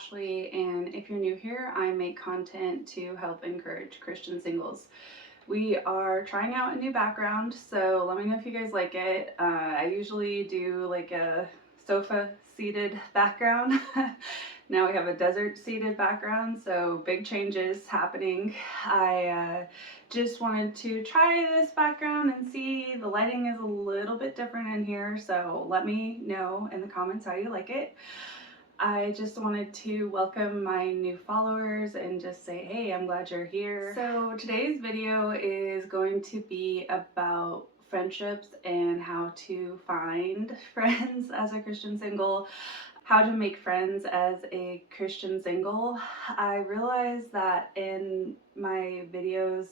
Ashley, and if you're new here, I make content to help encourage Christian singles. We are trying out a new background, so let me know if you guys like it. I usually do like a sofa seated background. Now we have a desert seated background, so big changes happening. I just wanted to try this background and see. The lighting is a little bit different in here, so let me know in the comments how you like it. I just wanted to welcome my new followers and just say, hey, I'm glad you're here. So today's video is going to be about friendships and how to find friends as a Christian single, how to make friends as a Christian single. I realized that in my videos,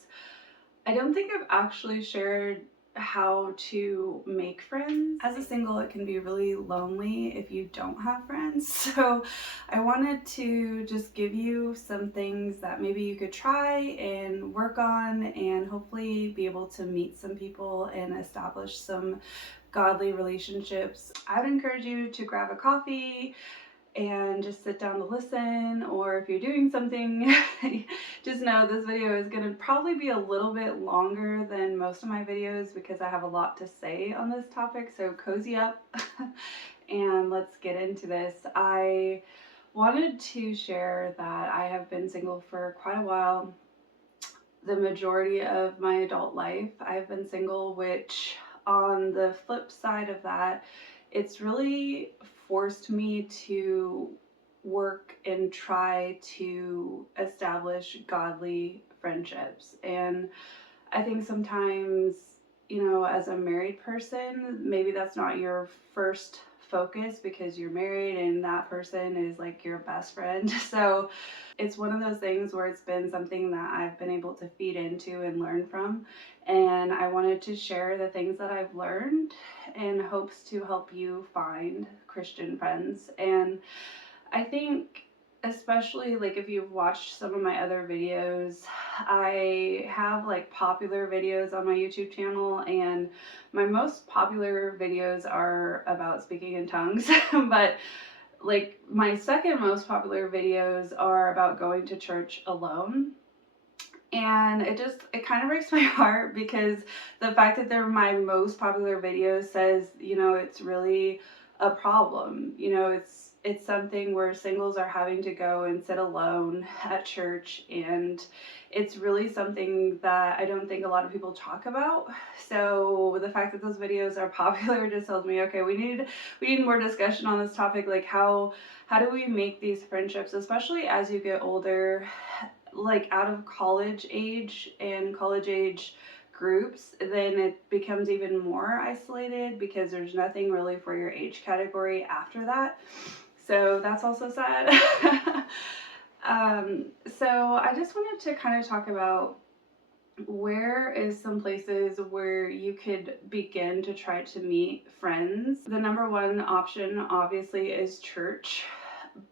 I don't think I've actually shared how to make friends. As a single, it can be really lonely if you don't have friends. So I wanted to just give you some things that maybe you could try and work on and hopefully be able to meet some people and establish some godly relationships. I would encourage you to grab a coffee and just sit down to listen, or if you're doing something, just know this video is going to probably be a little bit longer than most of my videos because I have a lot to say on this topic, so cozy up and let's get into this. I wanted to share that I have been single for quite a while. The majority of my adult life I've been single, which on the flip side of that, it's really forced me to work and try to establish godly friendships. And I think sometimes, as a married person, maybe that's not your first focus because you're married and that person is like your best friend. So it's one of those things where it's been something that I've been able to feed into and learn from. And I wanted to share the things that I've learned in hopes to help you find Christian friends. And I think especially like if you've watched some of my other videos, I have like popular videos on my YouTube channel, and my most popular videos are about speaking in tongues, but like my second most popular videos are about going to church alone. And it kind of breaks my heart because the fact that they're my most popular videos says, it's really a problem. It's something where singles are having to go and sit alone at church, and it's really something that I don't think a lot of people talk about. So the fact that those videos are popular just tells me, okay, we need more discussion on this topic. Like how do we make these friendships, especially as you get older, like out of college age and college age groups, then it becomes even more isolated because there's nothing really for your age category after that. So that's also sad. So I just wanted to kind of talk about where is some places where you could begin to try to meet friends. The number one option obviously is church,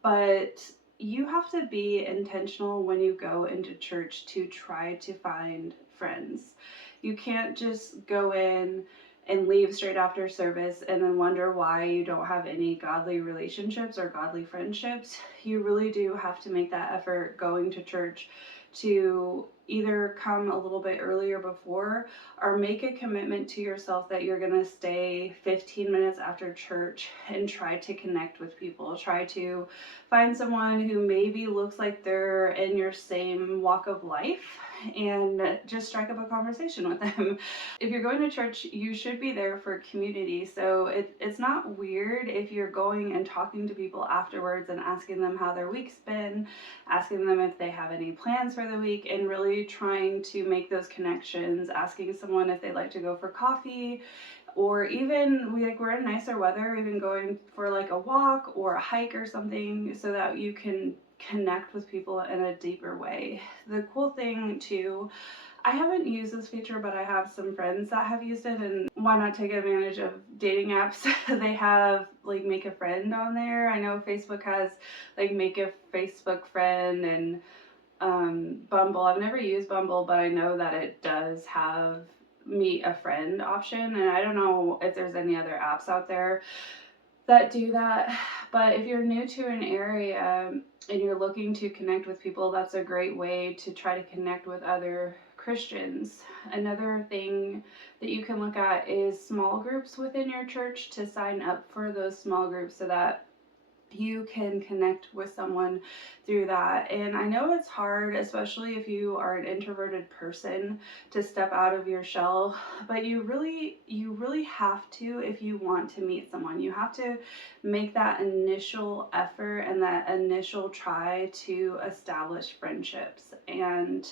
but you have to be intentional when you go into church to try to find friends. You can't just go in and leave straight after service and then wonder why you don't have any godly relationships or godly friendships. You really do have to make that effort going to church to either come a little bit earlier before or make a commitment to yourself that you're going to stay 15 minutes after church and try to connect with people. Try to find someone who maybe looks like they're in your same walk of life and just strike up a conversation with them. If you're going to church, you should be there for community. So it's not weird if you're going and talking to people afterwards and asking them how their week's been, asking them if they have any plans for the week, and really trying to make those connections, asking someone if they'd like to go for coffee, or even we're in nicer weather, even going for like a walk or a hike or something so that you can connect with people in a deeper way. The cool thing too, I haven't used this feature, but I have some friends that have used it, and why not take advantage of dating apps? They have like make a friend on there. I know Facebook has like make a Facebook friend, and Bumble. I've never used Bumble, but I know that it does have meet a friend option, and I don't know if there's any other apps out there. that do that. But if you're new to an area and you're looking to connect with people, that's a great way to try to connect with other Christians. Another thing that you can look at is small groups within your church, to sign up for those small groups so that you can connect with someone through that. And I know it's hard, especially if you are an introverted person, to step out of your shell, but you really have to. If you want to meet someone, you have to make that initial effort and that initial try to establish friendships. And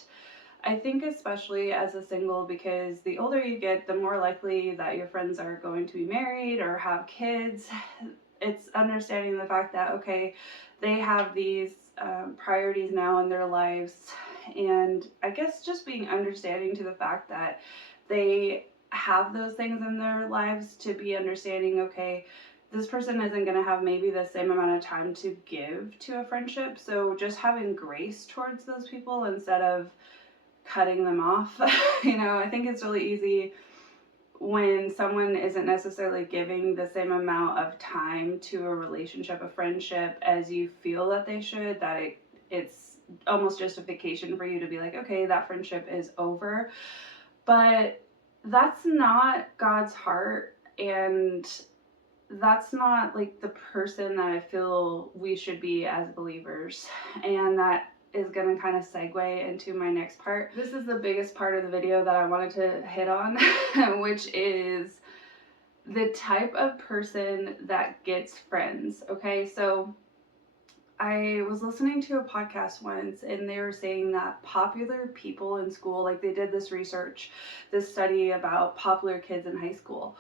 I think especially as a single, because the older you get, the more likely that your friends are going to be married or have kids. It's understanding the fact that, okay, they have these priorities now in their lives. And I guess just being understanding to the fact that they have those things in their lives, to be understanding, okay, this person isn't going to have maybe the same amount of time to give to a friendship. So just having grace towards those people instead of cutting them off. I think it's really easy when someone isn't necessarily giving the same amount of time to a relationship, a friendship, as you feel that they should, that it's almost justification for you to be like, okay, that friendship is over. But that's not God's heart, and that's not like the person that I feel we should be as believers. And that is going to kind of segue into my next part. This is the biggest part of the video that I wanted to hit on, which is the type of person that gets friends. Okay, so I was listening to a podcast once, and they were saying that popular people in school, like they did this research, this study about popular kids in high school.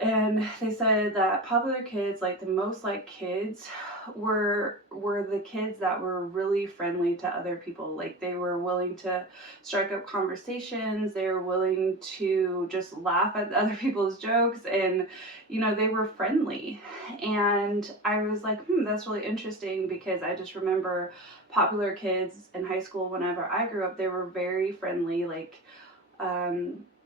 And they said that popular kids, like the most like kids, were the kids that were really friendly to other people. Like they were willing to strike up conversations, they were willing to just laugh at other people's jokes, and they were friendly. And I was like, that's really interesting, because I just remember popular kids in high school whenever I grew up, they were very friendly. Like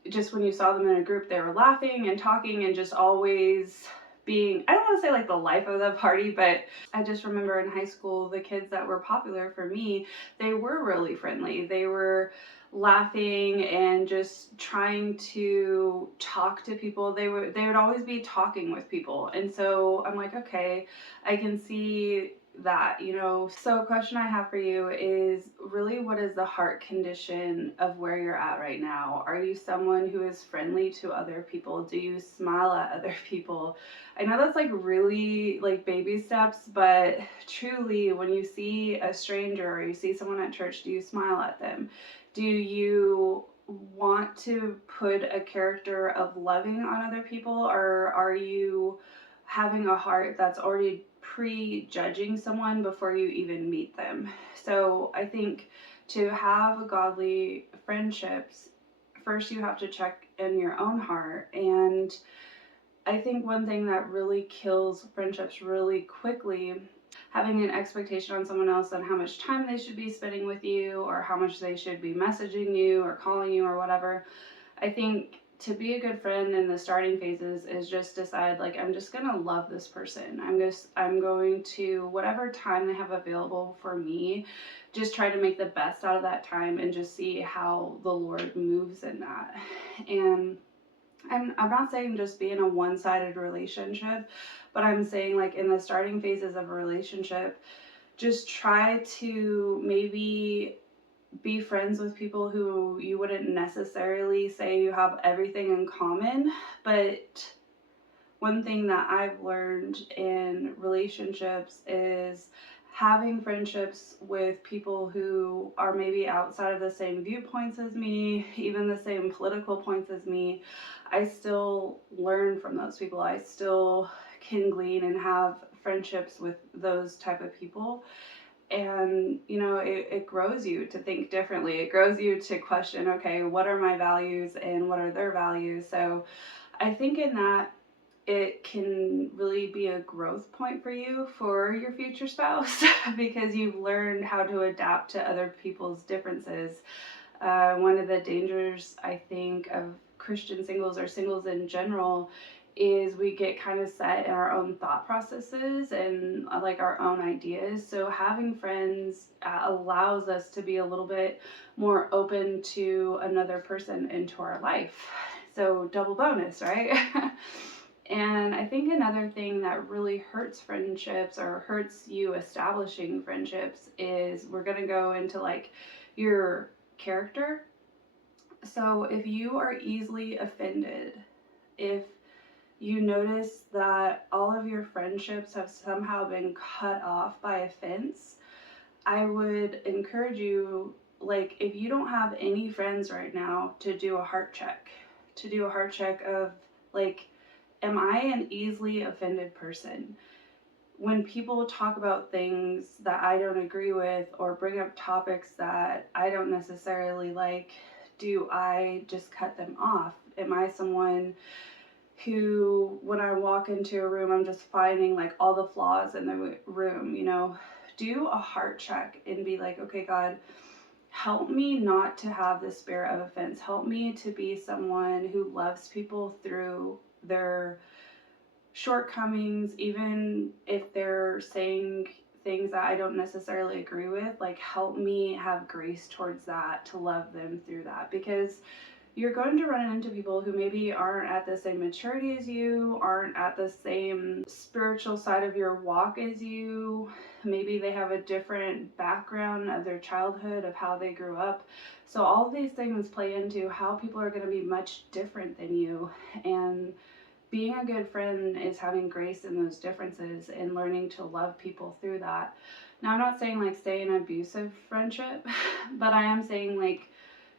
just when you saw them in a group, they were laughing and talking and just always being, I don't want to say like the life of the party, but I just remember in high school, the kids that were popular for me, they were really friendly. They were laughing and just trying to talk to people. They would always be talking with people. And so I'm like, okay, I can see that. So a question I have for you is really, what is the heart condition of where you're at right now? Are you someone who is friendly to other people? Do you smile at other people? I know that's like really like baby steps, but truly, when you see a stranger or you see someone at church, do you smile at them? Do you want to put a character of loving on other people, or are you having a heart that's already prejudging someone before you even meet them? So I think to have godly friendships, first you have to check in your own heart. And I think one thing that really kills friendships really quickly, having an expectation on someone else on how much time they should be spending with you, or how much they should be messaging you or calling you or whatever. I think to be a good friend in the starting phases is just decide, like, I'm just gonna love this person. I'm going to, whatever time they have available for me, just try to make the best out of that time and just see how the Lord moves in that. And I'm not saying just be in a one-sided relationship, but I'm saying, like, in the starting phases of a relationship, just try to maybe be friends with people who you wouldn't necessarily say you have everything in common. But one thing that I've learned in relationships is having friendships with people who are maybe outside of the same viewpoints as me, even the same political points as me. I still learn from those people. I still can glean and have friendships with those type of people. And it grows you to think differently. It grows you to question, okay, what are my values and what are their values? So I think in that, it can really be a growth point for you for your future spouse, because you've learned how to adapt to other people's differences. One of the dangers, I think, of Christian singles or singles in general is we get kind of set in our own thought processes and like our own ideas. So having friends allows us to be a little bit more open to another person into our life. So double bonus, right? And I think another thing that really hurts friendships or hurts you establishing friendships is we're going to go into like your character. So if you are easily offended, if you notice that all of your friendships have somehow been cut off by offense, I would encourage you, like, if you don't have any friends right now, to do a heart check. To do a heart check of, like, am I an easily offended person? When people talk about things that I don't agree with or bring up topics that I don't necessarily like, do I just cut them off? Am I someone who, when I walk into a room, I'm just finding like all the flaws in the room, you know? Do a heart check and be like, okay, God, help me not to have the spirit of offense. Help me to be someone who loves people through their shortcomings, even if they're saying things that I don't necessarily agree with. Like, help me have grace towards that, to love them through that, because you're going to run into people who maybe aren't at the same maturity as you, aren't at the same spiritual side of your walk as you. Maybe they have a different background of their childhood, of how they grew up. So all of these things play into how people are going to be much different than you. And being a good friend is having grace in those differences and learning to love people through that. Now, I'm not saying like stay in an abusive friendship, but I am saying like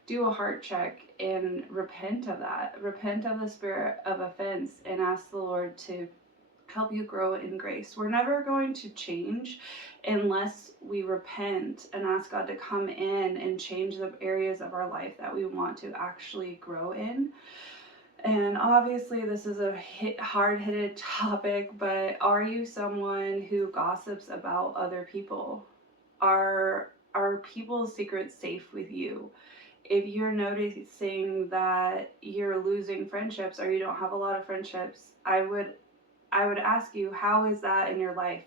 do a heart check and repent of that. Repent of the spirit of offense and ask the Lord to help you grow in grace. We're never going to change unless we repent and ask God to come in and change the areas of our life that we want to actually grow in. And obviously this is a hard-hitted topic, but are you someone who gossips about other people? Are people's secrets safe with you? If you're noticing that you're losing friendships or you don't have a lot of friendships, I would ask you, how is that in your life?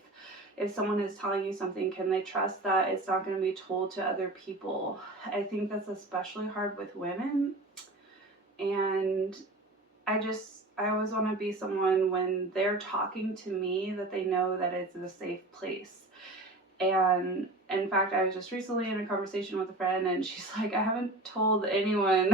If someone is telling you something, can they trust that it's not going to be told to other people? I think that's especially hard with women. And I always want to be someone when they're talking to me that they know that it's a safe place. And in fact, I was just recently in a conversation with a friend and she's like, I haven't told anyone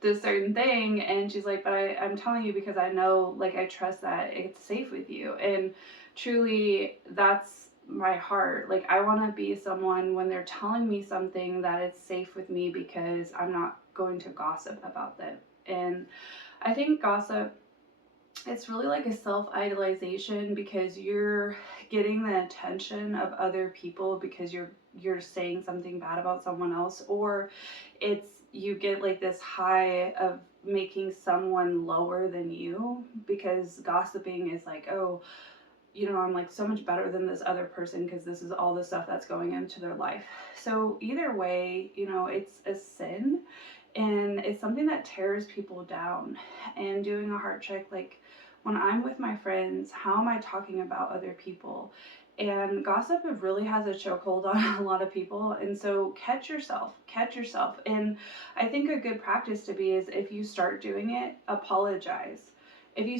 this certain thing. And she's like, but I'm telling you because I know, like, I trust that it's safe with you. And truly, that's my heart. Like, I want to be someone when they're telling me something that it's safe with me because I'm not going to gossip about them. And I think gossip, it's really like a self-idolization because you're getting the attention of other people because you're saying something bad about someone else, or it's you get like this high of making someone lower than you because gossiping is like, oh, you know, I'm like so much better than this other person because this is all the stuff that's going into their life. So either way, you know, it's a sin and it's something that tears people down. And doing a heart check, like when I'm with my friends, how am I talking about other people? And gossip really has a chokehold on a lot of people. And so catch yourself. And I think a good practice to be is if you start doing it, apologize. If you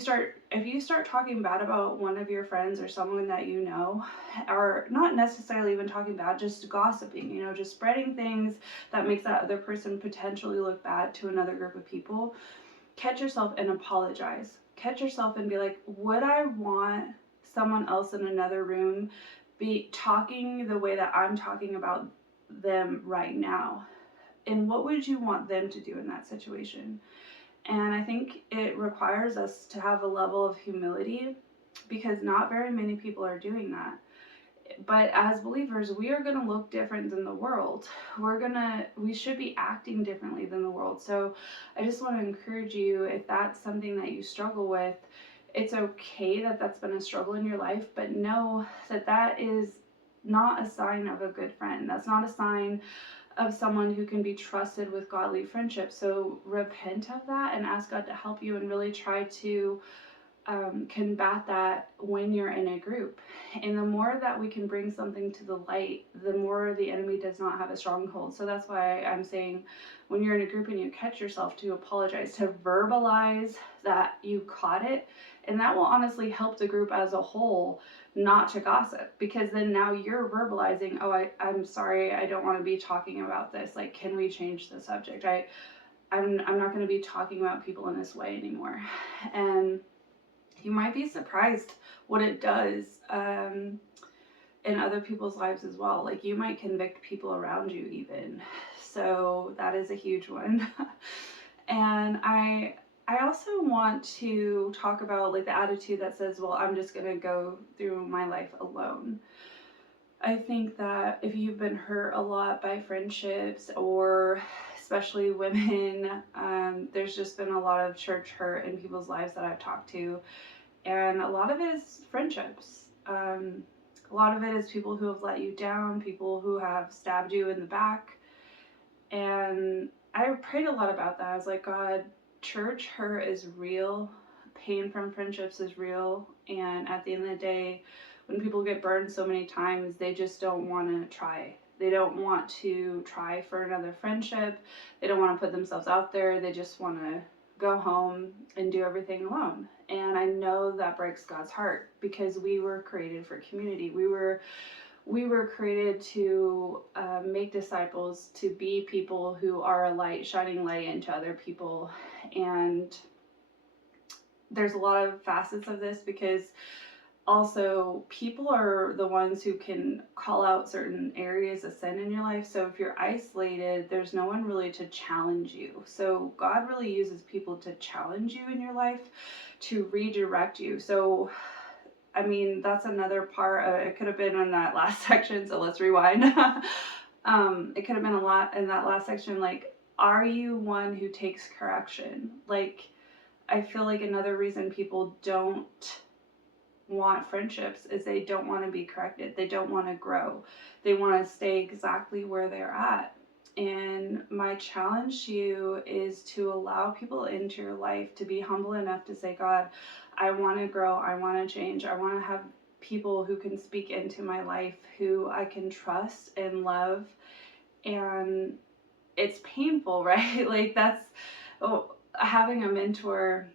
start talking bad about one of your friends or someone that you know, or not necessarily even talking bad, just gossiping, you know, just spreading things that makes that other person potentially look bad to another group of people, catch yourself and apologize. Catch yourself and be like, would I want someone else in another room be talking the way that I'm talking about them right now? And what would you want them to do in that situation? And I think it requires us to have a level of humility because not very many people are doing that. But as believers, we are going to look different than the world. We should be acting differently than the world. So I just want to encourage you, if that's something that you struggle with, it's okay that that's been a struggle in your life, but know that that is not a sign of a good friend. That's not a sign of someone who can be trusted with godly friendship. So repent of that and ask God to help you, and really try to combat that when you're in a group. And the more that we can bring something to the light, the more the enemy does not have a stronghold. So that's why I'm saying, when you're in a group and you catch yourself, to apologize, to verbalize that you caught it. And that will honestly help the group as a whole not to gossip, because then now you're verbalizing, oh, I'm sorry, I don't want to be talking about this. Like, can we change the subject? I'm not going to be talking about people in this way anymore. And you might be surprised what it does in other people's lives as well. Like, you might convict people around you even. So that is a huge one. And I also want to talk about like the attitude that says, well, I'm just going to go through my life alone. I think that if you've been hurt a lot by friendships, or especially women, there's just been a lot of church hurt in people's lives that I've talked to. And a lot of it is friendships. A lot of it is people who have let you down, people who have stabbed you in the back. And I prayed a lot about that. I was like, God, church hurt is real. Pain from friendships is real. And at the end of the day, when people get burned so many times, they just don't want to try. They don't want to try for another friendship. They don't want to put themselves out there. They just want to go home and do everything alone. And I know that breaks God's heart, because we were created for community. We were created to make disciples, to be people who are a light, shining light into other people. And there's a lot of facets of this, because also people are the ones who can call out certain areas of sin in your life. So if you're isolated, there's no one really to challenge you. So God really uses people to challenge you in your life, to redirect you. So I mean, that's another part. It could have been in that last section, so let's rewind. It could have been a lot in that last section. Like, are you one who takes correction? Like, I feel like another reason people don't want friendships is they don't want to be corrected. They don't want to grow. They want to stay exactly where they're at. And my challenge to you is to allow people into your life, to be humble enough to say, God, I want to grow. I want to change. I want to have people who can speak into my life, who I can trust and love. And it's painful, right? Like, that's having a mentor.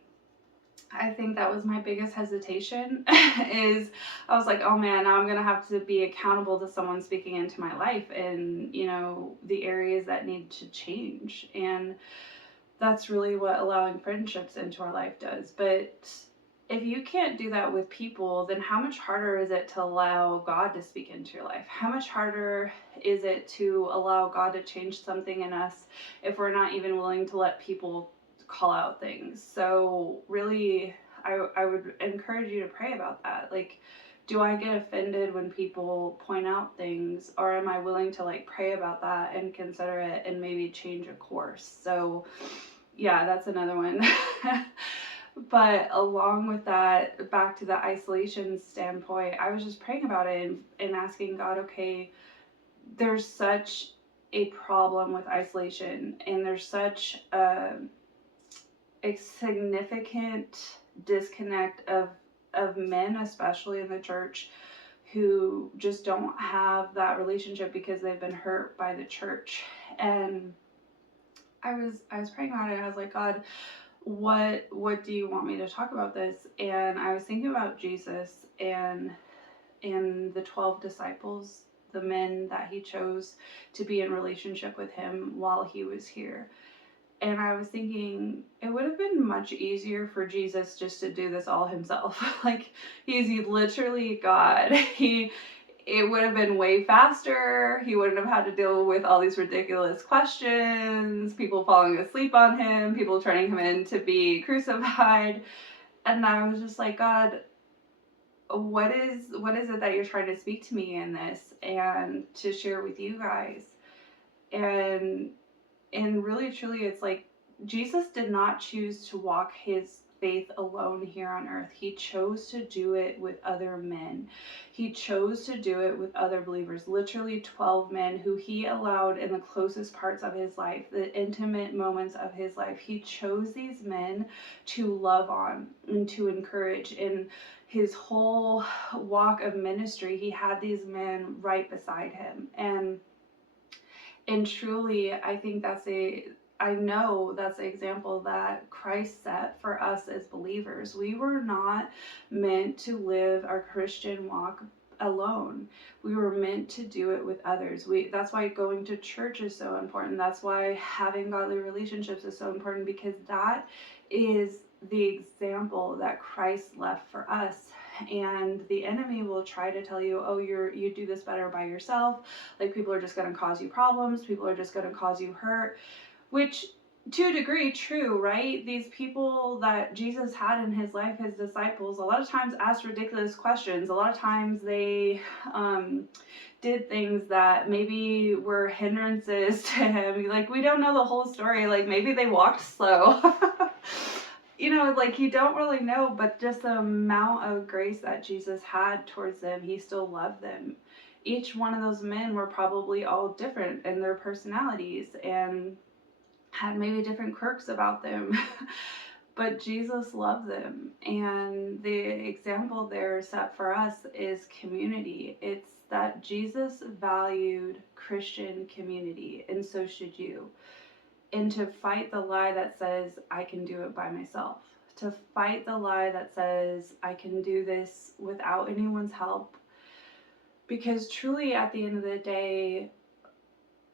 I think that was my biggest hesitation is I was like, oh man, now I'm going to have to be accountable to someone speaking into my life, and, you know, the areas that need to change. And that's really what allowing friendships into our life does. But if you can't do that with people, then how much harder is it to allow God to speak into your life? How much harder is it to allow God to change something in us if we're not even willing to let people call out things? So really, I would encourage you to pray about that. Like, do I get offended when people point out things, or am I willing to like pray about that and consider it and maybe change a course? So yeah, that's another one. But along with that, back to the isolation standpoint, I was just praying about it and asking God, okay, there's such a problem with isolation, and there's such a significant disconnect of men, especially in the church, who just don't have that relationship because they've been hurt by the church. And I was praying about it, and I was like, God, what do you want me to talk about this? And I was thinking about Jesus and the 12 disciples, the men that he chose to be in relationship with him while he was here. And I was thinking, it would have been much easier for Jesus just to do this all himself. Like, he's literally God. It would have been way faster. He wouldn't have had to deal with all these ridiculous questions, people falling asleep on him, people turning him in to be crucified. And I was just like, God, what is it that you're trying to speak to me in this and to share with you guys? And really truly, it's like Jesus did not choose to walk his faith alone here on earth. He chose to do it with other men. He chose to do it with other believers, literally 12 men who he allowed in the closest parts of his life, the intimate moments of his life. He chose these men to love on and to encourage. In his whole walk of ministry, he had these men right beside him. And truly, I know that's the example that Christ set for us as believers. We were not meant to live our Christian walk alone. We were meant to do it with others. That's why going to church is so important. That's why having godly relationships is so important, because that is the example that Christ left for us. And the enemy will try to tell you, oh, you do this better by yourself. Like, people are just going to cause you problems. People are just going to cause you hurt, which to a degree true, right? These people that Jesus had in his life, his disciples, a lot of times asked ridiculous questions. A lot of times they did things that maybe were hindrances to him. Like, we don't know the whole story. Like, maybe they walked slow. Like, you don't really know, but just the amount of grace that Jesus had towards them, he still loved them. Each one of those men were probably all different in their personalities and had maybe different quirks about them, but Jesus loved them. And the example there set for us is community. It's that Jesus valued Christian community, and so should you. And to fight the lie that says, I can do it by myself. To fight the lie that says, I can do this without anyone's help. Because truly, at the end of the day,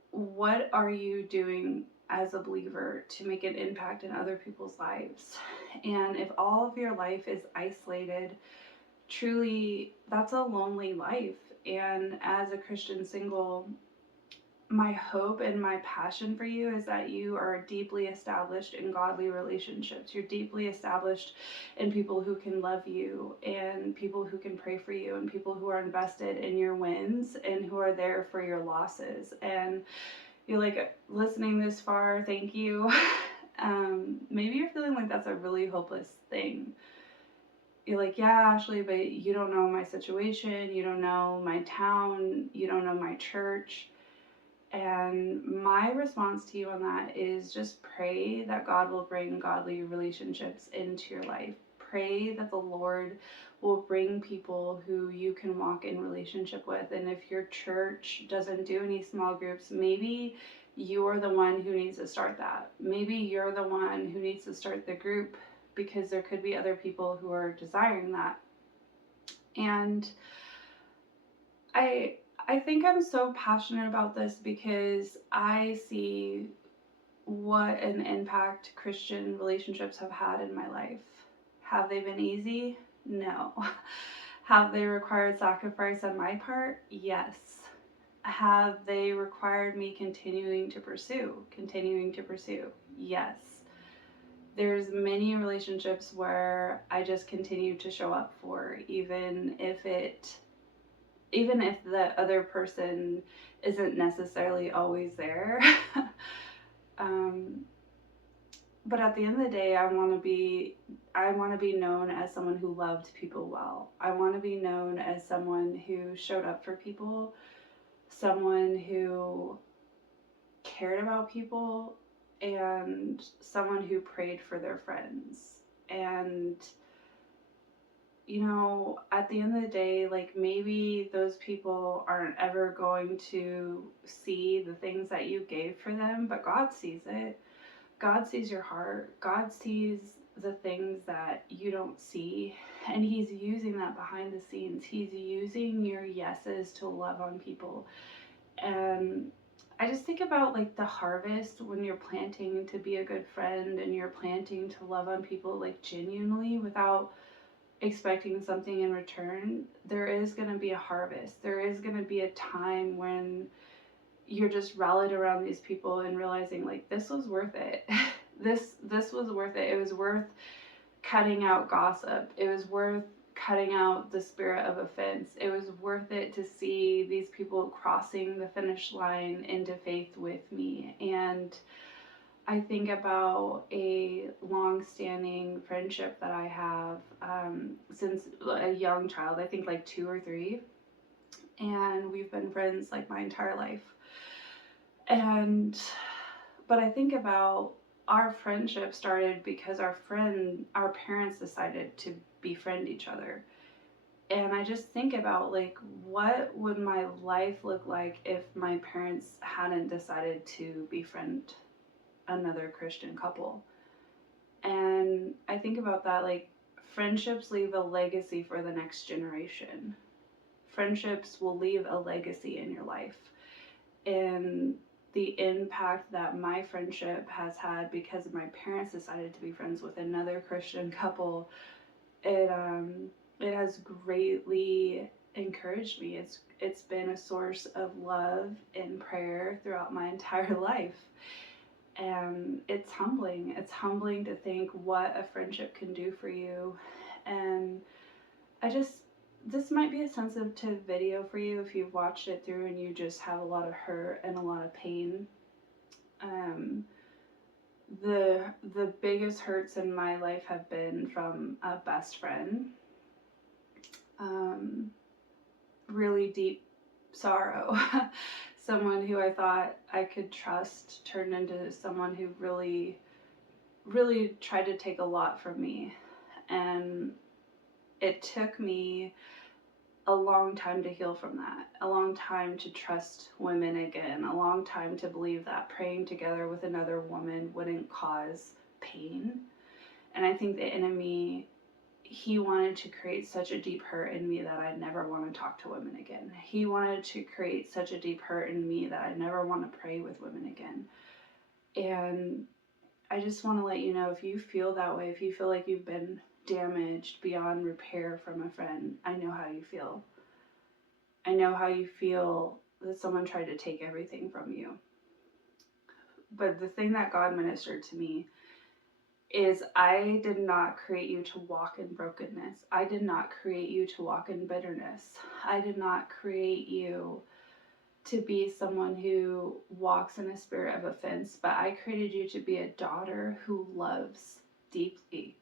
what are you doing as a believer to make an impact in other people's lives? And if all of your life is isolated, truly, that's a lonely life. And as a Christian single, my hope and my passion for you is that you are deeply established in godly relationships. You're deeply established in people who can love you, and people who can pray for you, and people who are invested in your wins and who are there for your losses. And you're like, listening this far, thank you. Maybe you're feeling like that's a really hopeless thing. You're like, yeah, Ashley, but you don't know my situation. You don't know my town. You don't know my church. And my response to you on that is just pray that God will bring godly relationships into your life. Pray that the Lord will bring people who you can walk in relationship with. And if your church doesn't do any small groups, maybe you're the one who needs to start that. Maybe you're the one who needs to start the group, because there could be other people who are desiring that. And I think I'm so passionate about this because I see what an impact Christian relationships have had in my life. Have they been easy? No. Have they required sacrifice on my part? Yes. Have they required me continuing to pursue? Yes. There's many relationships where I just continue to show up for, even if the other person isn't necessarily always there. But at the end of the day, I want to be known as someone who loved people well. I want to be known as someone who showed up for people, someone who cared about people, and someone who prayed for their friends. And at the end of the day, like, maybe those people aren't ever going to see the things that you gave for them, but God sees it. God sees your heart. God sees the things that you don't see, and he's using that behind the scenes. He's using your yeses to love on people. And I just think about, like, the harvest when you're planting to be a good friend and you're planting to love on people, like, genuinely, without expecting something in return. There is going to be a harvest. There is going to be a time when you're just rallied around these people and realizing, like, this was worth it. this was worth it. It was worth cutting out gossip. It was worth cutting out the spirit of offense. It was worth it to see these people crossing the finish line into faith with me. And I think about a long-standing friendship that I have since a young child. I think like 2 or 3, and we've been friends like my entire life. And but I think about our friendship started because our parents decided to befriend each other. And I just think about like what would my life look like if my parents hadn't decided to befriend another Christian couple. And I think about that, like, friendships leave a legacy for the next generation. Friendships will leave a legacy in your life. And the impact that my friendship has had because my parents decided to be friends with another Christian couple, it has greatly encouraged me. It's been a source of love and prayer throughout my entire life. And it's humbling. It's humbling to think what a friendship can do for you. And I just, this might be a sensitive video for you if you've watched it through and you just have a lot of hurt and a lot of pain. Um, the biggest hurts in my life have been from a best friend. Really deep sorrow. Someone who I thought I could trust turned into someone who really, really tried to take a lot from me. And it took me a long time to heal from that, a long time to trust women again, a long time to believe that praying together with another woman wouldn't cause pain. And I think the enemy, he wanted to create such a deep hurt in me that I'd never want to talk to women again. He wanted to create such a deep hurt in me that I'd never want to pray with women again. And I just want to let you know, if you feel that way, if you feel like you've been damaged beyond repair from a friend, I know how you feel. I know how you feel that someone tried to take everything from you. But the thing that God ministered to me is, I did not create you to walk in brokenness. I did not create you to walk in bitterness. I did not create you to be someone who walks in a spirit of offense, but I created you to be a daughter who loves deeply.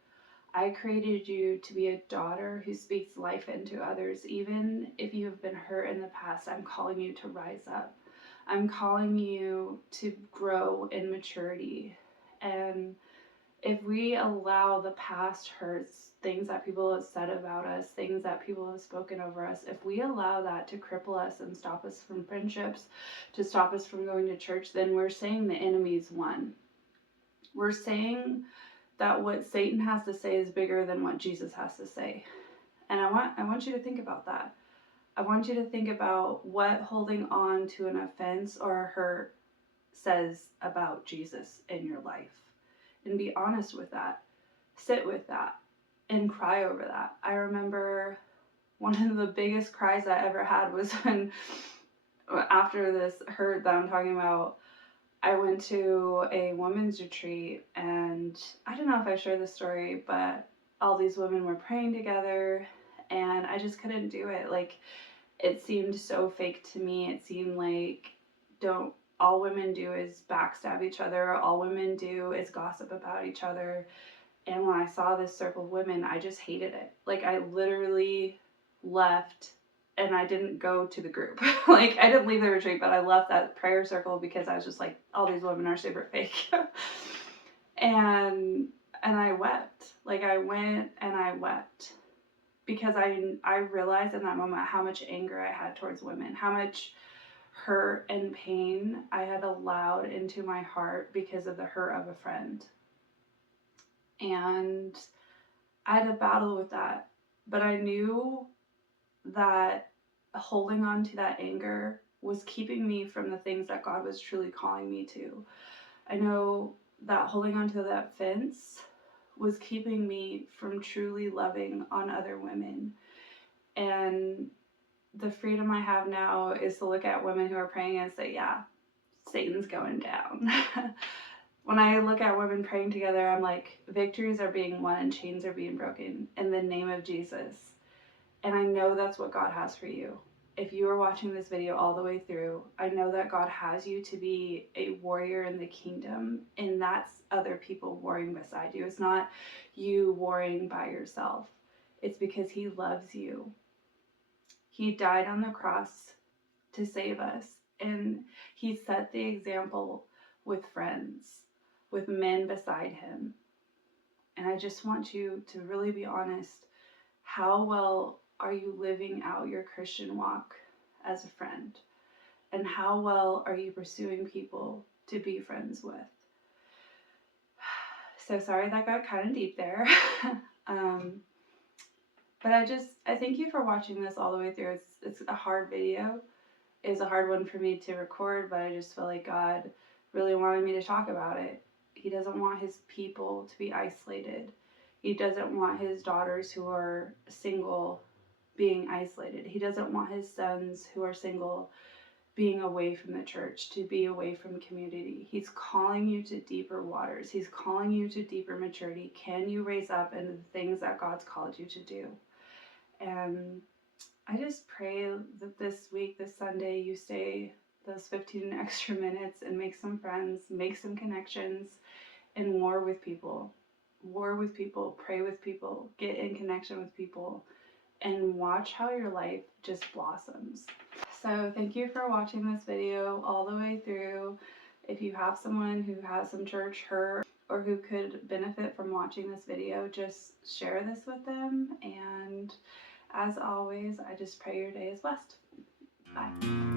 I created you to be a daughter who speaks life into others. Even if you have been hurt in the past, I'm calling you to rise up. I'm calling you to grow in maturity. And if we allow the past hurts, things that people have said about us, things that people have spoken over us, if we allow that to cripple us and stop us from friendships, to stop us from going to church, then we're saying the enemy's won. We're saying that what Satan has to say is bigger than what Jesus has to say. And I want you to think about that. I want you to think about what holding on to an offense or a hurt says about Jesus in your life. And be honest with that. Sit with that and cry over that. I remember one of the biggest cries I ever had was when, after this hurt that I'm talking about, I went to a women's retreat, and I don't know if I shared this story, but all these women were praying together, and I just couldn't do it. Like, it seemed so fake to me. It seemed like, don't all women do is backstab each other. All women do is gossip about each other. And when I saw this circle of women, I just hated it. Like, I literally left, and I didn't go to the group. Like, I didn't leave the retreat, but I left that prayer circle because I was just like, all these women are super fake. and I wept. Like, I went and I wept because I realized in that moment how much anger I had towards women, how much hurt and pain I had allowed into my heart because of the hurt of a friend. And I had a battle with that, but I knew that holding on to that anger was keeping me from the things that God was truly calling me to. I know that holding on to that fence was keeping me from truly loving on other women. And the freedom I have now is to look at women who are praying and say, yeah, Satan's going down. When I look at women praying together, I'm like, victories are being won and chains are being broken in the name of Jesus. And I know that's what God has for you. if you are watching this video all the way through, I know that God has you to be a warrior in the kingdom, and that's other people warring beside you. It's not you warring by yourself. It's because He loves you. He died on the cross to save us, and He set the example with friends, with men beside Him. And I just want you to really be honest. How well are you living out your Christian walk as a friend? And how well are you pursuing people to be friends with? So sorry that got kind of deep there. But I thank you for watching this all the way through. It's a hard video. It's a hard one for me to record, but I just feel like God really wanted me to talk about it. He doesn't want His people to be isolated. He doesn't want His daughters who are single being isolated. He doesn't want His sons who are single being away from the church, to be away from community. He's calling you to deeper waters. He's calling you to deeper maturity. Can you raise up into the things that God's called you to do? And I just pray that this week, this Sunday, you stay those 15 extra minutes and make some friends, make some connections, and war with people. War with people, pray with people, get in connection with people, and watch how your life just blossoms. So thank you for watching this video all the way through. If you have someone who has some church hurt or who could benefit from watching this video, just share this with them. And as always, I just pray your day is blessed. Bye.